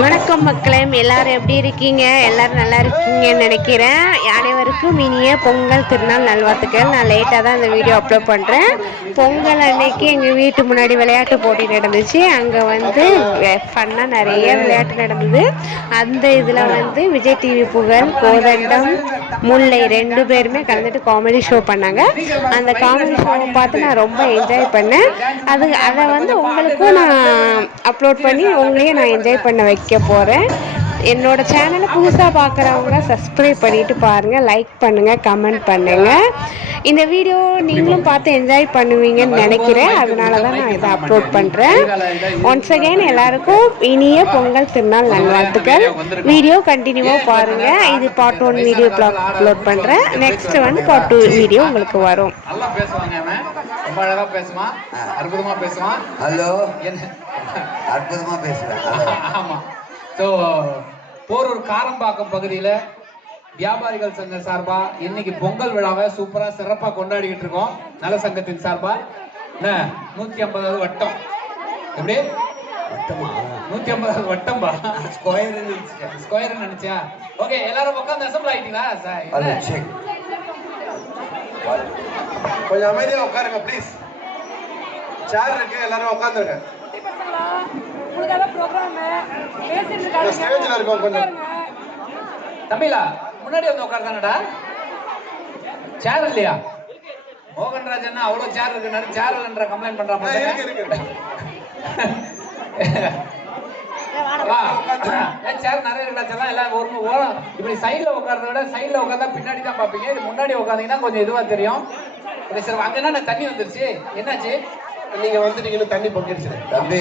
வணக்கம் மக்களே, எல்லாரும் எப்படி இருக்கீங்க? எல்லாரும் நல்லா இருக்கீங்கன்னு நினைக்கிறேன். அனைவருக்கும் இனிய பொங்கல் திருநாள் நல்வாழ்த்துக்கள். நான் லேட்டாக தான் இந்த வீடியோ அப்லோட் பண்ணுறேன். பொங்கல் அன்னைக்கு எங்கள் வீட்டு முன்னாடி விளையாட்டு போட்டி நடந்துச்சு. அங்கே வந்து ஃபன்னாக நிறைய விளையாட்டு நடந்தது. அந்த இதில் வந்து விஜய் டிவி புகழ், கோதண்டம், முல்லை 2 பேருமே கலந்துட்டு காமெடி ஷோ பண்ணாங்க. அந்த காமெடி ஷோவை பார்த்து நான் ரொம்ப என்ஜாய் பண்ணேன். அதை வந்து உங்களுக்கும் நான் அப்லோட் பண்ணி உங்களையும் நான் என்ஜாய் பண்ண வைக்க போகிறேன். என்னோடய சேனலை புதுசாக பார்க்குறவங்க சப்ஸ்கிரைப் பண்ணிவிட்டு பாருங்கள், லைக் பண்ணுங்கள், கமெண்ட் பண்ணுங்கள். இந்த வீடியோ நீங்களும் பார்த்து என்ஜாய் பண்ணுவீங்கன்னு நினைக்கிறேன். அதனால தான் நான் இதை அப்லோட் பண்ணுறேன். ஒன்ஸ் அகெயின் எல்லாருக்கும் இனிய பொங்கல் திருநாள் நல்வாழ்த்துக்கள். வீடியோ கண்டினியூவாக பாருங்கள். இது பார்ட் 1 வீடியோ அப்லோட் பண்ணுறேன். நெக்ஸ்ட் வந்து பார்ட் 2 வீடியோ உங்களுக்கு வரும். ரொம்ப அழகா பேசுவான், அற்புதமா பேசுவான். ஹலோ, அற்புதமா பேசுறேன். ஆமா. ஸோ போரூர் காரம்பாக்கம் பகுதியில வியாபாரிகள் சங்க சார்பா இன்னைக்கு பொங்கல் விழாவை சூப்பரா சிறப்பா கொண்டாடிக்கிட்டு இருக்கோம். நல சங்கத்தின் சார்பா 150வது வட்டம். எப்படி 150வது வட்டம் பா? ஸ்கொயர் நினைச்சியா? ஓகே, எல்லாரும் உட்காந்து அசம்பிள் ஆயிட்டீங்களா? கொஞ்சம் அமைதியா உட்காருங்க ப்ளீஸ். சேர் இருக்கு, எல்லாரும் உட்காந்துருங்க. ஸ்டேஜ்ல இருக்கோம் கொஞ்சம். தமிழா முன்னாடி வந்து உட்கார்ந்தானடா. சேர் இல்லையா? மோகன்ராஜ் என்ன அவ்வளவு சேர் இருக்கு, சேர் இல்லைன்ற கம்ப்ளைண்ட் பண்றாங்க. சேர் நிறைய இருக்கா? எல்லாம் ஒரு இப்படி சைட்ல உட்கார்றத விட சைட்ல உட்கார்ந்தா பின்னாடி தான் பாப்பீங்க. இது முன்னாடி உட்காந்தீங்கன்னா கொஞ்சம் இதுவா தெரியும். சார் அங்க என்ன தண்ணி வந்துருச்சு, என்னாச்சு? நீங்க வந்துட்டீங்கன்னு தண்ணி பொங்கிடுச்சு. தம்பி,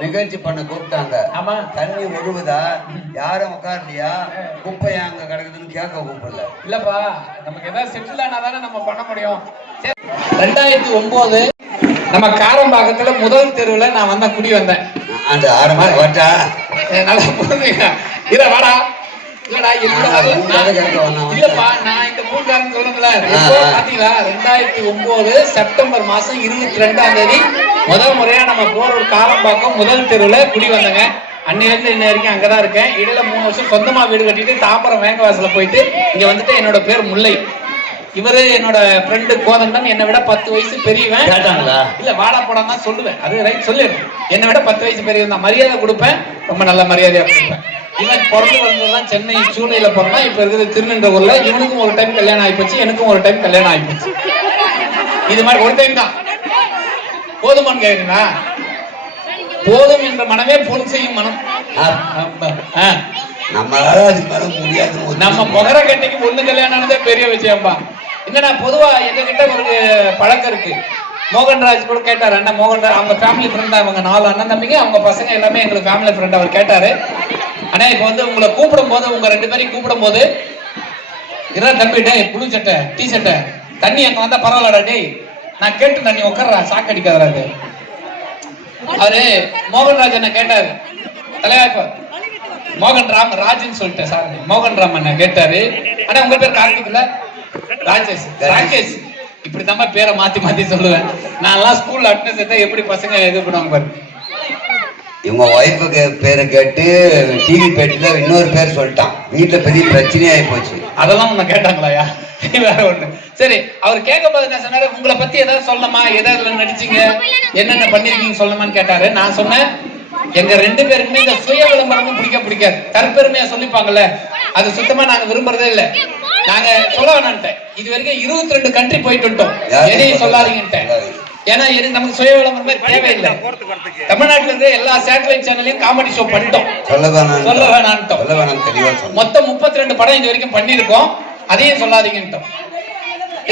நிகழ்ச்சி பண்ண கூப்பிட்டாங்க. ஆமா, தண்ணி ஒழுகுதா? யாரும் உட்காரலையா? குப்பை அங்க கிடக்குதுன்னு கேட்க கூப்பிடல. இல்லப்பா, நமக்கு ஏதாவது செட்டில் ஆனாதானே நம்ம பண்ண முடியும். 2009 நம்ம காரம்பாக்கத்துல முதல் தெருவுல நான் வந்த குடி வந்தேன். அந்த ஆரம்பா வட்டா நல்லா புரிஞ்சுங்க. இத வாடா. இல்லப்பா, நான் இந்த மூன்றாம் சொல்லுங்களா. பாத்தீங்களா, 2009 செப்டம்பர் மாசம் 22ஆம் தேதி முதல் முறையா நம்ம போரூர் காரம்பாக்கம் முதல் தெருவுல குடி வந்தங்க. அன்னையிலிருந்து இன்ன வரைக்கும் அங்கதான் இருக்கேன். இடையில 3 வருஷம் சொந்தமா வீடு கட்டிட்டு தாம்பரம் வேங்கவாசல போயிட்டு இங்க வந்துட்டு என்னோட பேர் முல்லை. இவரு என்னோட ஃப்ரெண்டு கோதண்டம். என்னை விட 10 வயசு பெரியவன். கேட்டாங்களா? இல்ல, வாடா போடாம தான் சொல்லுவேன். அது ரைட், சொல்லிடுறேன். என்னை விட 10 வயசு பெரியவன் தான். மரியாதை கொடுப்பேன், ரொம்ப நல்ல மரியாதையா கொடுப்பேன். இவன் பிறந்து வந்ததுதான் சென்னை சூளையில பிறந்தான். இப்ப இருக்குது திருநின்றவூர்ல. இவனுக்கும் ஒரு டைம் கல்யாணம் ஆயிப்போச்சு, எனக்கும் ஒரு டைம் கல்யாணம் ஆயிப்போச்சு. இது மாதிரி ஒரு டைம் தான். போதுமான்னு கேக்குறீங்களா? போதும் என்ற மனமே பொன் செய்யும் மனம். நம்மளால அது பண்ண முடியாது. நம்ம முகர கட்டிக்கு பொண்ணு கல்யாணம் ஆனதே பெரிய விஷயம்பா. என்னன்னா, பொதுவா எங்க கிட்ட ஒரு பழக்கம் இருக்கு. மோகன்ராஜ் கூட கேட்டாரு. அண்ணா மோகன்ராஜ் அவங்க ஃபேமிலி ஃப்ரெண்ட். அவங்க 4 அண்ணன் தம்பிங்க, அவங்க பசங்க எல்லாமே எங்களுக்கு ஃபேமிலி ஃப்ரெண்ட். அவர் கேட்டாரு, அண்ணா இப்ப வந்து உங்களை கூப்பிடும் போது, உங்க 2 பேரையும் கூப்பிடும் போது, இதான் தம்பி, டே புளு சட்டை டீ சட்டை தண்ணி அங்க வந்தா பரவாயில்லடா, டேய் நான் கேட்டு தண்ணி உட்கார்றா, சாக்கு அடிக்காதராது. அவரு மோகன்ராஜ் என்ன கேட்டாரு, தலைவர் மோகன் ராம் ராஜ்னு சொல்லிட்டேன் சார். மோகன் ராம் என்ன கேட்டாரு, ஆனா உங்க பேர் கார்த்திக் இல்ல, ராஜேஷ். ராகேஷ் இப்படி தான் பேரை மாத்தி மாத்தி சொல்லுவேன். நான் எல்லாம் ஸ்கூல்ல அட்டெண்டன்ஸ் எடுத்தா எப்படி பசங்க இது பண்ணுவாங்க பாரு. இவங்க ஒய்ஃபுக்கு பேரை கேட்டு டிவி பேட்டில இன்னொரு பேர் சொல்லிட்டான். வீட்டுல பெரிய பிரச்சனையாயி போச்சு. அதெல்லாம் உன்னை கேட்டாங்களாயா? வேற ஒண்ணு. சரி, அவர் கேட்கும் போது என்ன சொன்னாரு, உங்களை பத்தி ஏதாவது சொல்லணுமா, ஏதாவது நடிச்சீங்க, என்னென்ன பண்ணிருக்கீங்க சொல்லணுமான்னு கேட்டாரு. நான் சொன்னேன், எங்க 2 பேருக்குமே இந்த சுய விளம்பரமும் பிடிக்காது. தற்பெருமையா சொல்லிப்பாங்கல்ல, அது சுத்தமா நாங்க விரும்புறதே இல்ல. நாங்க சொல்ல வேணான்ட்டேன். இது வரைக்கும் 22 கண்ட்ரி போயிட்டு விட்டோம். எதையும் சொல்லாதீங்கன்ட்டேன். ஏன்னா நமக்கு சுய விளம்பரமே தேவையில்லை. தமிழ்நாட்டுல இருந்து எல்லா சேட்டலைட் சேனல்லையும் காமெடி ஷோ பண்ணிட்டோம். சொல்ல வேணான்ட்டோம். மொத்தம் 32 படம் இது வரைக்கும் பண்ணிருக்கோம். அதையும் சொல்லாதீங்கன்ட்டோம்.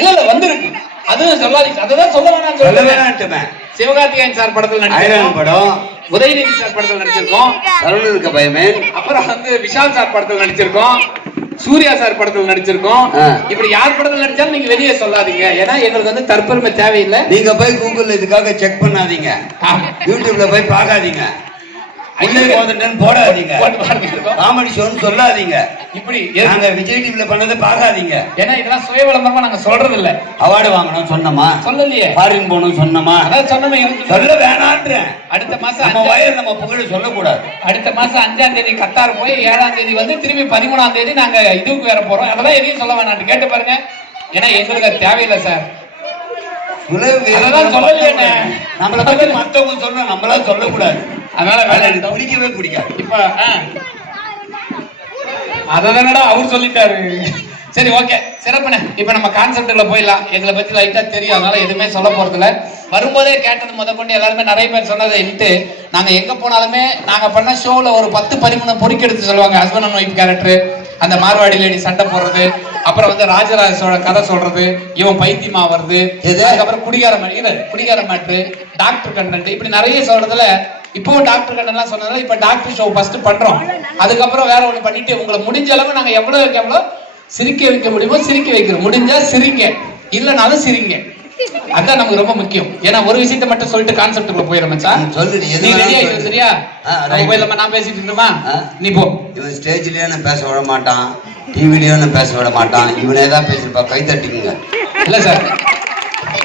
இல்ல வந்திருக்கு, அதுவும் சொல்லாதீங்க. அததான் சொல்ல வேணாம். சிவகார்த்திகேயன் சார் படத்தில் நடிச்சிருக்கோம். படம் உதயநிதி சார் படத்தில் நடிச்சிருக்கோம். அருணுக்கு பயமே. அப்புறம் வந்து விஷால் சார் படத்தில் நடிச்சிருக்கோம். சூர்யா சார் படத்தில் நடிச்சிருக்கோம். இப்படி யார் படத்தில் நடிச்சாலும் நீங்க வெளியே சொல்லாதீங்க. ஏன்னா எங்களுக்கு வந்து தற்பெருமை தேவையில்லை. நீங்க போய் கூகுள்ல இதுக்காக செக் பண்ணாதீங்க, யூடியூப்ல போய் பார்க்காதீங்க. உள்ளே போதுன்னு போடாதீங்க, போட்டு பாருங்க இருக்கும். காமெடி ஷோன்னு சொல்லாதீங்க, இப்படி நாங்க விஜய் டிவில பண்ணதை பார்க்காதீங்க. ஏன்னா இதெல்லாம் சுய விளம்பரமா நாங்க சொல்றது இல்ல. அவார்டு வாங்கணும் சொன்னமா, சொல்லலையே. ஃபாரின் போகணும் சொன்னமா, அதான் சொன்னமே. சொல்ல வேணான்றேன். அடுத்த மாசம் நம்ம வயல் நம்ம புகழ சொல்லக்கூடாது. அடுத்த மாசம் 5ஆம் தேதி கத்தார் போய் 7ஆம் தேதி வந்து திரும்பி 13ஆம் தேதி நாங்க இதுக்கு வேற போறோம். அதெல்லாம் எதையும் சொல்ல வேணாம், கேட்டு பாருங்க. ஏன்னா எங்களுக்கு அது தேவையில்லை சார். அதெல்லாம் சொல்லலையே. நம்மளை பத்தி மத்தவங்க சொல்ல நம்மளா சொல்லக்கூடாது. அதனால வேலை எடுத்தோம். பிடிக்கவே பிடிக்காது. இப்ப அதனடா அவர் சொல்லிட்டாரு. சரி, ஓகே, சிறப்புண்ணே. இப்ப நம்ம கான்செப்ட்ல போயிடலாம். எங்களை பத்தி லைட்டா தெரியும், அதனால எதுவுமே சொல்ல போறது இல்ல. வரும்போதே கேட்டது முதற்கொண்டு எல்லாருமே நிறைய பேர் சொன்னதை நாங்க எங்க போனாலுமே நாங்க பண்ண ஷோல ஒரு 10-13 பொறுக்கி எடுத்து சொல்லுவாங்க. ஹஸ்பண்ட் அண்ட் ஒய்ஃப் கேரக்டர், அந்த மார்வாடி லேடி சண்டை போடுறது, அப்புறம் வந்து ராஜராஜ சோழ கதை சொல்றது, இவன் பைத்தியமா வருது, அதுக்கப்புறம் குடிகார மேட்ரு, டாக்டர் கண்டென்ட், இப்படி நிறைய சொல்றதுல இப்போ டாக்டர் கண்டென்ட்லாம் சொன்னதுல இப்ப டாக்டர் ஷோ ஃபர்ஸ்ட் பண்றோம். அதுக்கப்புறம் வேற ஒண்ணு பண்ணிட்டு உங்களை முடிஞ்ச அளவு நாங்க எவ்வளவு சிரிக்க வைக்க முடியுமோ சிரிக்க வைக்கிறோம். முடிஞ்சா சிரிங்க, இல்லனாலும் சிரிங்க. அதான் நமக்கு ரொம்ப முக்கியம். ஏன்னா ஒரு விஷயத்தை மட்டும் சொல்லிட்டு கான்செப்டுக்குள்ள போயிடும் மச்சான். நீ ரெடியா இது சரியா? போயிடலாமா? நான் பேசிட்டு இருந்தோமா? நீ போ. இவன் ஸ்டேஜ்லயே நான் பேச விட மாட்டான், டிவிலயும் நான் பேச விட மாட்டான். இவனே தான் பேசிருப்பா. கை தட்டிக்குங்க. இல்ல சார்,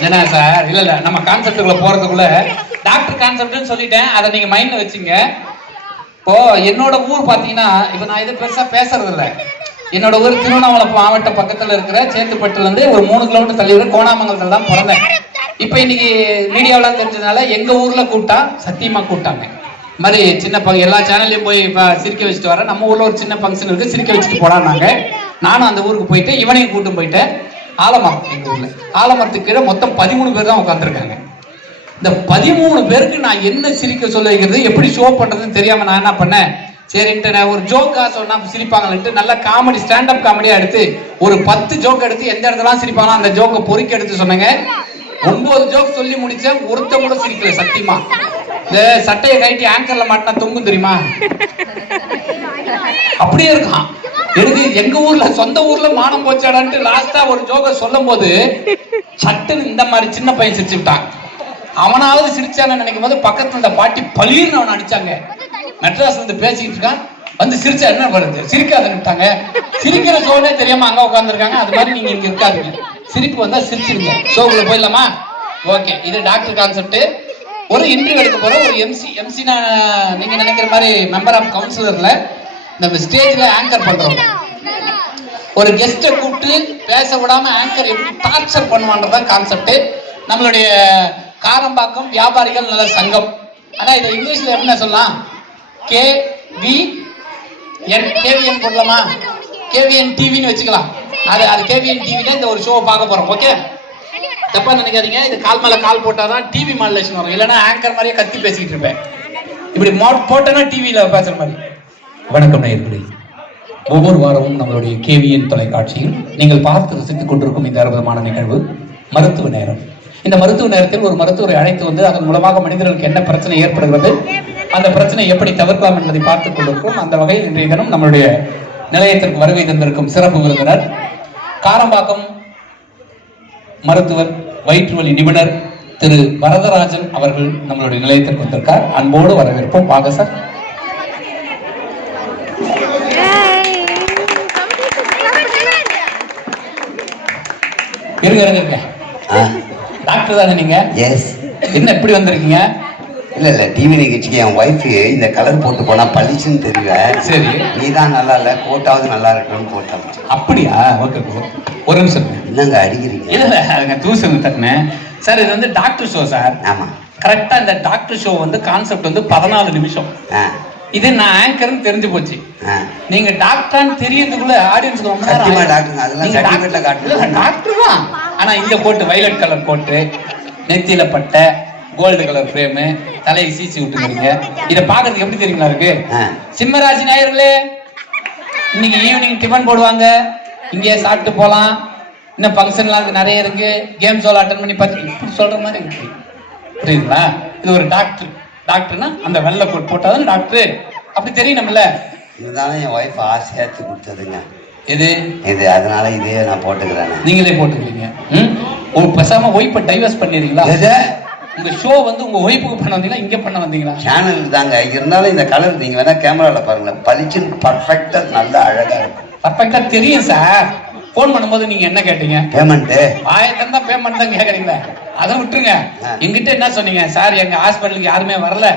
என்ன சார், இல்ல நம்ம கான்செப்டுக்குள்ள போறதுக்குள்ள டாக்டர் கான்செப்ட்னு சொல்லிட்டேன். அதை நீங்க மைண்ட்ல வச்சுங்க. இப்போ என்னோட ஊர் பாத்தீங்கன்னா, இப்ப நான் இது பெருசா பேசுறது இல்ல. என்னோட ஊர் திருவண்ணாமலை மாவட்டம் பக்கத்துல இருக்கிற சேத்துப்பட்டுல இருந்து ஒரு 3 கிலோமீட்டர் தள்ளி இருக்கிற கோணாமங்கலத்துல தான் பிறந்தேன். இப்ப இன்னைக்கு மீடியாவெல்லாம் தெரிஞ்சதுனால எங்க ஊர்ல கூப்பிட்டா சத்தியமா கூப்பிட்டாங்க. மாதிரி சின்ன எல்லா சேனல்லையும் போய் சிரிக்க வச்சுட்டு வரேன். நம்ம ஊர்ல ஒரு சின்ன ஃபங்க்ஷன் இருக்கு, சிரிக்க வச்சுட்டு போடான்னாங்க. நானும் அந்த ஊருக்கு போயிட்டு இவனையும் கூட்டும் போயிட்டேன். ஆலமரம், எங்க ஊர்ல ஆலமரத்துக்கு கீழே மொத்தம் 13 பேர் தான் உட்காந்துருக்காங்க. இந்த 13 பேருக்கு நான் என்ன சிரிக்க சொல்ல வைக்கிறது, எப்படி ஷோ பண்றதுன்னு தெரியாம நான் என்ன பண்ணேன், சரின்ட்டு நான் ஒரு ஜோக்கா சொன்னா சிரிப்பாங்கன்ட்டு நல்ல காமெடி ஸ்டாண்டப் காமெடியா எடுத்து ஒரு 10 ஜோக் எடுத்து எந்த இடத்துலாம் சிரிப்பாங்களோ அந்த ஜோக்கை பொறுக்கி எடுத்து சொன்னேங்க. 9 ஜோக் சொல்லி முடிச்சேன், ஒருத்த கூட சிரிக்கல சத்தியமா. இந்த சட்டையை கைட்டி ஆங்கர்ல மாட்டினா தொங்கும் தெரியுமா, அப்படியே இருக்கான். எனக்கு எங்க ஊர்ல சொந்த ஊர்ல மானம் போச்சாடான்ட்டு லாஸ்டா ஒரு ஜோக்கை சொல்லும் போது சட்டுன்னு இந்த மாதிரி சின்ன பையன் சிரிச்சு விட்டான். அவனாவது சிரிச்சான்னு நினைக்கும் போது பக்கத்துல இந்த பாட்டி பளீர்னு அவனை அடிச்சாங்க. மெட்ராஸ்ல இருந்து பேசிக்கிட்டு இருக்கான், வந்து சிரிச்சா என்ன பண்ணுது, சிரிக்காதுன்னுட்டாங்க. சிரிக்கிற ஷோனே தெரியாம அங்க உட்காந்துருக்காங்க. அது மாதிரி நீங்க இங்க இருக்காதுங்க, சிரிப்பு வந்தா சிரிச்சிருங்க. ஷோக்குள்ள போயிடலாமா? ஓகே, இது டாக்டர் கான்செப்ட். ஒரு இன்டர்வியூ எடுக்க போற ஒரு எம்சினா நீங்க நினைக்கிற மாதிரி மெம்பர் ஆஃப் கவுன்சிலர்ல நம்ம ஸ்டேஜ்ல ஆங்கர் பண்றோம். ஒரு கெஸ்ட்டை கூப்பிட்டு பேச விடாம ஆங்கர் எப்படி டார்ச்சர் பண்ணுவான்றதான் கான்செப்ட். நம்மளுடைய காரம்பாக்கம் வியாபாரிகள் நல சங்கம். ஆனா இதை இங்கிலீஷ்ல என்ன சொல்லலாம், கேவிஎன் போடலாமா, கேவிஎன் டிவின்னு வச்சுக்கலாம். அது கேவிஎன் டிவில இந்த ஒரு ஷோ பார்க்க போறோம். ஓகே, தப்பா நினைக்காதீங்க. இது கால் மேல கால் போட்டாதான் டிவி மாடுலேஷன் வரும், இல்லைன்னா ஆங்கர் மாதிரியே கத்தி பேசிக்கிட்டு இருப்பேன். இப்படி போட்டேன்னா டிவியில பேசுற மாதிரி. வணக்கம் நேயர்களே, ஒவ்வொரு வாரமும் நம்மளுடைய கேவிஎன் தொலைக்காட்சியில் நீங்கள் பார்த்து ரசித்துக் கொண்டிருக்கும் இந்த அற்புதமான நிகழ்வு மருத்துவ நேரம். இந்த மருத்துவ நேரத்தில் ஒரு மருத்துவரை அழைத்து வந்து அதன் மூலமாக மனிதர்களுக்கு என்ன பிரச்சனை ஏற்படுகிறது, அந்த பிரச்சனை எப்படி தவிர்க்கலாம் என்பதை பார்த்துக் கொண்டிருக்கும். அந்த வகையில் இன்றைய தினம் நம்மளுடைய நிலையத்திற்கு வருகை தந்திருக்கும் சிறப்பு விருந்தினர் காரம்பாக்கம் மருத்துவர் வயிற்று வலி நிபுணர் திரு வரதராஜன் அவர்கள் நம்மளுடைய நிலையத்திற்கு வந்திருக்கார். அன்போடு வரவேற்போம். வாங்க சார். இருங்க, டாக்டர் தானே நீங்க? எஸ். என்ன இப்படி வந்திருக்கீங்க? இல்ல டிவி நிகழ்ச்சிக்கு என் ஒய்ஃபு இந்த கலர் போட்டு போனா பளிச்சுன்னு தெரியல. சரி, நீ தான் நல்லா இல்ல, கோட்டாவது நல்லா இருக்கணும்னு போட்டேன். அப்படியா? ஓகே, ஒரு நிமிஷம். என்னங்க அடிக்கிறீங்க? இல்ல தூசு தட்டினேன் சார். இது வந்து டாக்டர் ஷோ சார். ஆமா, கரெக்டா இந்த டாக்டர் ஷோ வந்து கான்செப்ட் வந்து 14 நிமிஷம். இது நான் ஆங்கர்னு தெரிஞ்சு போச்சு. நீங்க டாக்டர்னு தெரியறதுக்குள்ள ஆடியன்ஸ்க்கு ரொம்ப நேரம் டாக்டர் தான். ஆனா இந்த கோட்டு வயலட் கலர் கோட்டு, நெத்தியில பட்டை, கோல்டு கலர் ஃப்ரேமு, தலையை சீச்சி விட்டுக்கிறீங்க. இதை பாக்குறதுக்கு எப்படி தெரியுங்களா இருக்கு? சிம்மராசி நேயர்களே, இன்னைக்கு ஈவினிங் டிஃபன் போடுவாங்க, இங்கேயே சாப்பிட்டு போலாம். இன்னும் ஃபங்க்ஷன்லாம் நிறைய இருக்கு, கேம்ஸ் எல்லாம் அட்டன் பண்ணி பார்த்து இப்படி சொல்ற மாதிரி இருக்கு. புரியுதுங்களா? இது ஒரு டாக்டர். டாக்டர்னா அந்த வெள்ளை கோட் போட்டாதான் டாக்டர், அப்படி தெரியணும்ல. இதுதானே என் ஒய்ஃப் ஆசையாச்சு கொடுத்ததுங்க. இது அதனால இதே நான் போட்டுக்கிறேன். நீங்களே போட்டுக்கிறீங்க. பேசாம ஒய்ஃபை டைவர்ஸ் பண்ணிடுறீங்களா? உங்க உங்க ஷோ வந்து உங்க ஒய்ஃபுக்கு பண்ண வந்தீங்களா இங்க பண்ண வந்தீங்களா? சேனல் தாங்க இருந்தாலும் இந்த கலர் நீங்க வேணா கேமரால பாருங்களேன், பளிச்சுன்னு பர்ஃபெக்டா நல்லா அழகா இருக்கும். பர்ஃபெக்டா தெரியும் சார். போன் பண்ணும்போது நீங்க என்ன கேட்டீங்க? பேமெண்ட். ஆயிரத்தா பேமெண்ட் தான் கேக்குறீங்களா? அதை விட்டுருங்க. எங்கிட்ட என்ன சொன்னீங்க? சார் எங்க ஹாஸ்பிட்டலுக்கு யாருமே வரல,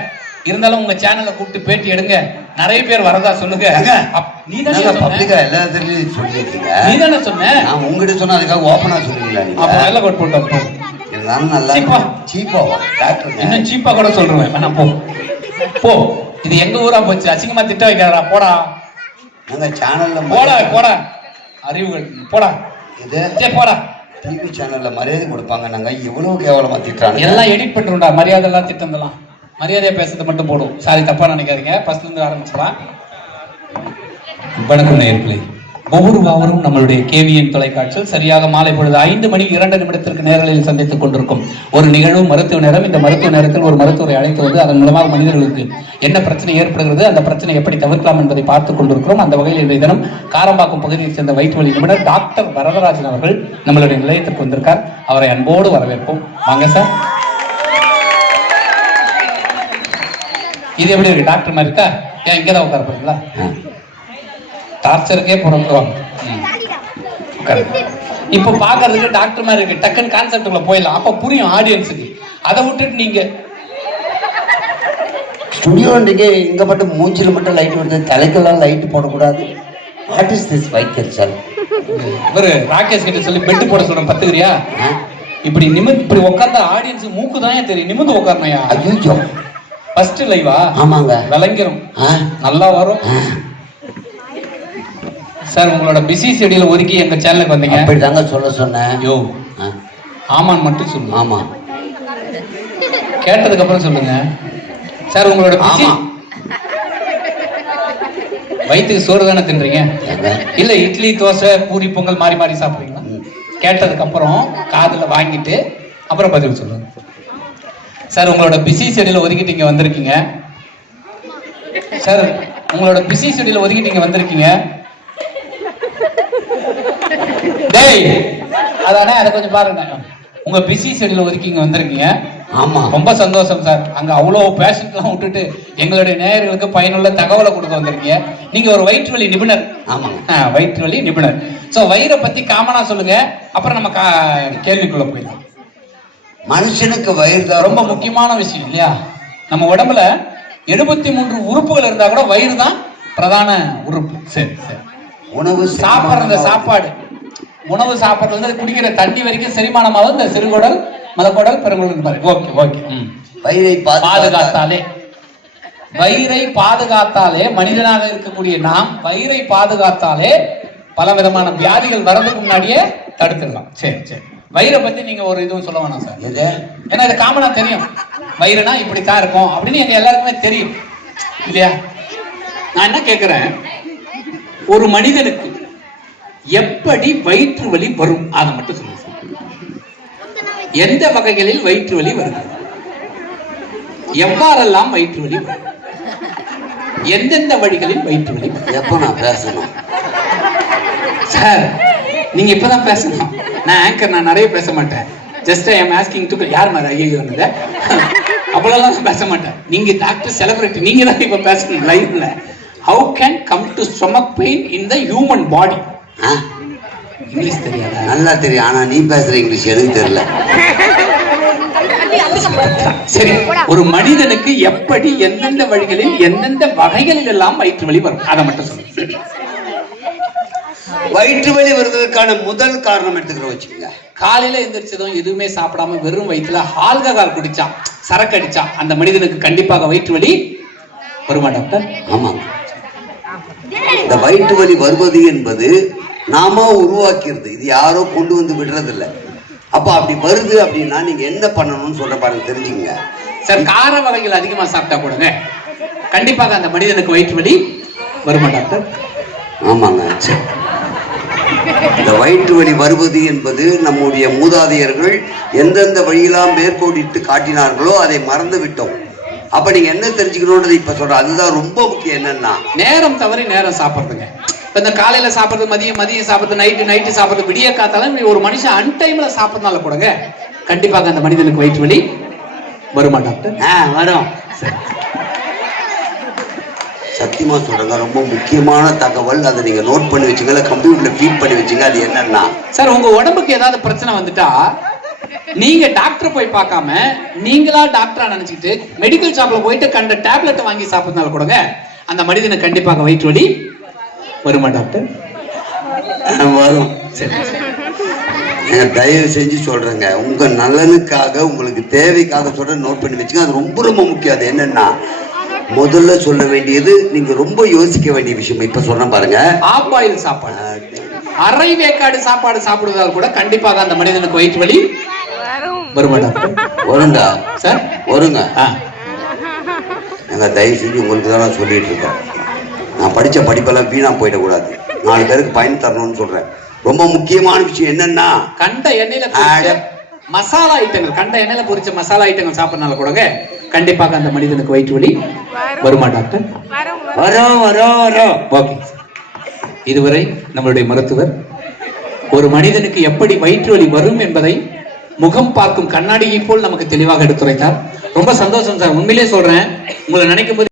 இருந்தாலும் உங்க சேனல்ல கூப்பிட்டு பேட்டி எடுங்க, நிறைய பேர் வரதா சொல்லுங்க. நீ தானே பப்ளிக்கா எல்லாத்துலயும் சொல்லிருக்கீங்க. நீ தானே சொன்ன. நான் உங்ககிட்ட சொன்னா அதுக்காக ஓப்பனா சொல்லுவீங்களா நீங்க? அப்ப நல்ல கோட் போட்டோம். இருந்தாலும் நல்லா சீப்பாவா டாக்டர்? இன்னும் சீப்பா கூட சொல்றேன். வேணா போ போ. இது எங்க ஊரா போச்சு, அசிங்கமா திட்ட வைக்காதடா போடா. நாங்க சேனல்ல போடா போடா அறிவுகள் போடா. இது போடா. டிவி சேனல்ல மரியாதை கொடுப்பாங்க, நாங்க இவ்வளவு கேவலமா திட்டுறாங்க. எல்லாம் எடிட் பண்ணிருண்டா, மரியாதை எல்லாம் திட்டந்தெல்லாம். மரியாதையா பேசுறது மட்டும் போடும். சாரி தப்பா நினைக்காதீங்க. ஃபர்ஸ்ட்ல இருந்து ஆரம்பிச்சலாம். வணக்கம் நேயர்களே. ஒவ்வொரு வாரம் நம்மளுடைய கேவிஎன் தொலைக்காட்சியில் சரியாக மாலை பொழுது 5 மணி 2 நிமிடத்திற்கு நேரலையில் சந்தித்துக் கொண்டிருக்கும் ஒரு நிகழ்வு மருத்துவ நேரம். இந்த மருத்துவ நேரத்தில் ஒரு மருத்துவரை அழைத்து வந்து அதன் மூலமாக மனிதர்களுக்கு என்ன பிரச்சனை ஏற்படுகிறது, அந்த பிரச்சனை எப்படி தவிர்க்கலாம் என்பதை பார்த்துக் கொண்டிருக்கிறோம். அந்த வகையில் இன்றைய தினம் காரம்பாக்கம் பகுதியைச் சேர்ந்த வயிற்று வலி நிபுணர் டாக்டர் வரதராஜன் அவர்கள் நம்மளுடைய நிலையத்திற்கு வந்திருக்கார். அவரை அன்போடு வரவேற்போம். வாங்க சார். இது எப்படி இருக்கு? டாக்டர் மாதிரி இருக்கா? ஏன் இங்கதான் உட்கார போறீங்களா? டார்ச்சருக்கே பிறந்துருவாங்க. இப்ப பாக்குறதுக்கு டாக்டர் மாதிரி இருக்கு, டக்குன்னு கான்செப்டுக்குள்ள போயிடலாம், அப்ப புரியும் ஆடியன்ஸுக்கு. அதை விட்டுட்டு நீங்க ஸ்டுடியோ இங்க மட்டும் மூஞ்சில மட்டும் லைட் வருது, தலைக்கெல்லாம் லைட் போடக்கூடாது. வாட் இஸ் திஸ் வைக்கல் சார்? இவரு ராகேஷ் கிட்ட சொல்லி பெட்டு போட சொல்றேன், பத்துக்கிறியா? இப்படி நிமிர்ந்து இப்படி உட்கார்ந்தா ஆடியன்ஸ் மூக்கு தான் தெரியும், நிமிர்ந்து உட்காரணையா? ஐயோ ஃபர்ஸ்ட் லைவா? ஆமாங்க, விளங்கிரும், நல்லா வரும். சார் உங்களோட பிஸி ஷெட்யூல் ஒதுக்கி எங்க சேனலுக்கு வந்தீங்க. அப்படி தாங்க சொல்ல சொன்னேன். யோ ஆமான்னு மட்டும் சொல்லுங்க. ஆமா கேட்டதுக்கு அப்புறம் சொல்லுங்க. சார் உங்களோட பிஸி வயிற்றுக்கு சோறு தானே தின்றீங்க? இல்ல இட்லி தோசை பூரி பொங்கல் மாறி மாறி சாப்பிடுறீங்களா? கேட்டதுக்கு அப்புறம் காதுல வாங்கிட்டு அப்புறம் பதில் சொல்லுங்க. சார் உங்களோட பிஸி ஷெட்யூல் ஒதுக்கிட்டு இங்க வந்திருக்கீங்க. சார் உங்களோட பிஸி ஷெட்யூல் ஒதுக்கிட்டு இங்க வந்திருக்கீங்க. டேய் அதானே, அதை கொஞ்சம் பாருங்க. உங்க பிஸி ஷெட்யூல் ஒதுக்கி இங்க வந்திருக்கீங்க. ஆமா ரொம்ப சந்தோஷம் சார். அங்க அவ்வளவு பேஷண்ட்லாம் விட்டுட்டு எங்களுடைய நேயர்களுக்கு பயனுள்ள தகவலை கொடுக்க வந்திருக்கீங்க. நீங்க ஒரு வயிற்று வலி நிபுணர். ஆமா வயிற்று வலி நிபுணர். சோ வயிறை பத்தி காமனா சொல்லுங்க, அப்புறம் நம்ம கேள்விக்குள்ள போயிடலாம். மனுஷனுக்கு வயிறு ரொம்ப முக்கியமான விஷயம் இல்லையா? நம்ம உடம்புல 73 உறுப்புகள் இருந்தா கூட வயிறு தான் பிரதான உறுப்பு. சரி சரி. உணவு சாப்பிடுற சாப்பாடு, உணவு சாப்பிடுறது வந்து குடிக்கிற தண்ணி வரைக்கும் செரிமானமாவது இந்த சிறுகுடல் மலக்குடல் பெருங்குடல். Okay okay. வயிறை பாதுகாத்தாலே, வயிறை பாதுகாத்தாலே மனிதனாக இருக்கக்கூடிய நாம் வயிறை பாதுகாத்தாலே பல விதமான வியாதிகள் வர்றதுக்கு முன்னாடியே தடுத்துடலாம். சரி சரி. வயிறை பத்தி நீங்க ஒரு இதுவும் சொல்ல வேணாம் சார். ஏன்னா இது காமனா தெரியும், வயிறுனா இப்படித்தான் இருக்கும் அப்படின்னு எங்க எல்லாருக்குமே தெரியும் இல்லையா? நான் என்ன கேட்கிறேன், ஒரு மனிதனுக்கு எப்படி வயிற்று வலி வரும் அதை மட்டும் சொல்லுங்க. எந்த வகைகளில் வயிற்று வலி வருகிறது, எவ்வாறெல்லாம் வயிற்று வலி வரும், எந்தெந்த வழிகளில் வயிற்று வலி? எப்ப நான் பேசணும் சார்? நீங்க இப்பதான் பேசணும். நான் ஆங்கர், நான் நிறைய பேச மாட்டேன். Just I am asking to. யார் மாதிரி ஐயோ அவ்வளவுதான் பேச மாட்டேன். நீங்க டாக்டர் செலிபிரிட்டி, நீங்க தான் இப்ப பேசணும் லைவ்ல. How can come to stomach pain in the human body? English தெரியாதா? நல்லா தெரியும், ஆனா நீ பேசுற இங்கிலீஷ் எனக்கு தெரியல. சரி, ஒரு மனிதனுக்கு எப்படி எந்தெந்த வழிகளில் எந்தெந்த வகைகளில் எல்லாம் வயிற்று வலி வரும் அதை மட்டும் சொல்லுங்க. வயிற்று வலி வருவதற்கான முதல் காரணம் எடுத்துக்கிற வச்சுக்கோங்க. காலையில எந்திரிச்சதும் எதுவுமே சாப்பிடாம வெறும் வயிற்றுல ஆல்கஹால் குடிச்சா, சரக்கு அடிச்சா அந்த மனிதனுக்கு கண்டிப்பாக வயிற்று வலி வருமா டாக்டர்? ஆமா. இந்த வயிற்று வலி வருவது என்பது நாம உருவாக்கிறது, இது யாரோ கொண்டு வந்து விடுறது இல்லை. அப்ப அப்படி வருது அப்படின்னா நீங்க என்ன பண்ணணும்னு சொல்ற பாருங்க, தெரிஞ்சுங்க சார். கார வகைகள் அதிகமா சாப்பிட்டா கூடங்க கண்டிப்பாக அந்த மனிதனுக்கு வயிற்று வலி வருமா டாக்டர்? ஆமாங்க. இந்த வயிற்று வலி வருவது என்பது நம்முடைய மூதாதையர்கள் எந்தெந்த வழியெல்லாம் மேற்கோடிட்டு காட்டினார்களோ அதை மறந்து விட்டோம். அப்ப நீங்க என்ன தெரிஞ்சுக்கணும்ன்றது இப்ப சொல்றேன். அதுதான் ரொம்ப முக்கியம். என்னன்னா நேரம் தவறி நேரம் சாப்பிடுறதுங்க. இப்ப இந்த காலையில சாப்பிடுறது, மதியம் சாப்பிடுறது, நைட்டு சாப்பிடுறது, விடிய காத்தாலும் ஒரு மனுஷன் அன்டைம்ல சாப்பிடறதுனால கூடங்க கண்டிப்பாக அந்த மனிதனுக்கு வயிற்று வலி வருமா டாக்டர்? வரும். சத்தியமா சொல்றேங்க, ரொம்ப முக்கியமான தகவல். அதை நீங்க நோட் பண்ணி வச்சுங்க, கம்ப்யூட்டர்ல ஃபீட் பண்ணி வச்சுங்க. அது என்னன்னா சார், உங்க உடம்புக்கு ஏதாவது பிரச்சனை வந்துட்டா நீங்க டாக்டர் போய் பார்க்காம நீங்களா டாக்டரா நினைச்சிட்டு மெடிக்கல் ஷாப்ல போயிட்டு கண்ட டேப்லெட் வாங்கி சாப்பிட்டனால கூடங்க அந்த மனிதனுக்கு கண்டிப்பாக வயிற்று வலி வருமா டாக்டர்? வரும். தயவு செஞ்சு சொல்றேங்க, உங்க நலனுக்காக, உங்களுக்கு தேவைக்காக சொல்ற, நோட் பண்ணி வச்சுங்க. அது ரொம்ப ரொம்ப முக்கியம். அது என்னன்னா முதல்ல சொல்ல வேண்டியது, நீங்க ரொம்ப யோசிக்க வேண்டிய விஷயம். இப்ப சொன்ன பாருங்க, ஆஃப் பாயில் சாப்பாடு, அரை வேக்காடு சாப்பாடு சாப்பிடுவதால் கூட கண்டிப்பாக அந்த மனிதனுக்கு வயிற்று வலி வருமா டாக்டர்? வருங்க சார், வருங்க. நாங்க தயவு செஞ்சு உங்களுக்கு தான் நான் சொல்லிட்டு இருக்கேன். நான் படிச்ச படிப்பெல்லாம் வீணா போயிடக்கூடாது, 4 பேருக்கு பயன் தரணும்னு சொல்றேன். ரொம்ப முக்கியமான விஷயம் என்னன்னா, கண்ட எண்ணெயில மசாலா ஐட்டங்கள், கண்ட எண்ணெயில பொரிச்ச மசாலா ஐட்டங்கள் சாப்பிடறதுனால கூட கண்டிப்பாக அந்த மனிதனுக்கு வயிற்று வலி வருமா டாக்டர்? வரும் வரும் வரும். ஓகே. இதுவரை நம்மளுடைய மருத்துவர் ஒரு மனிதனுக்கு எப்படி வயிற்று வலி வரும் என்பதை முகம் பார்க்கும் கண்ணாடியை போல் நமக்கு தெளிவாக எடுத்துரைத்தார். ரொம்ப சந்தோஷம் சார், உண்மையிலே சொல்றேன். உங்களை நினைக்கும் போது